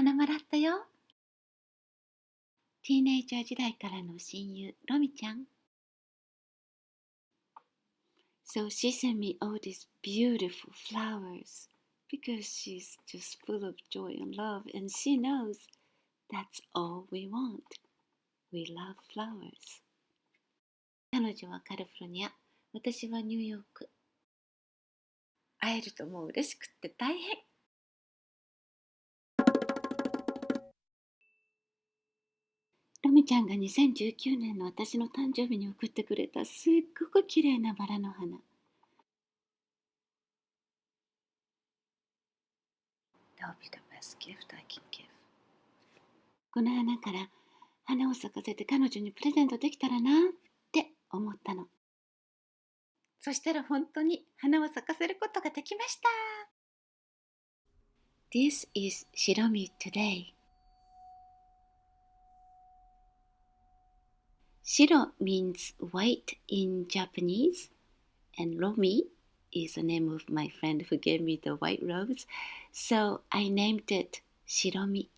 花もらったよ。ティーネイジャー時代からの親友、ロミちゃん。So she sent me all these beautiful flowers because she's just full of joy and love, and she knows that's all we want. We love flowers. 彼女はカリフォルニア、私はニューヨーク。会えるともう嬉しくって大変。ロミちゃんが2019年の私の誕生日に送ってくれたすっごく綺麗なバラの花。That'll be the best gift I can give. この花から花を咲かせて彼女にプレゼントできたらなって思ったの。そしたら本当に花を咲かせることができました。This is 白身 today. 白 means white in Japanese, and Romi is the name of my friend who gave me the white rose, so I named it 白身。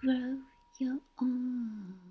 grow your own.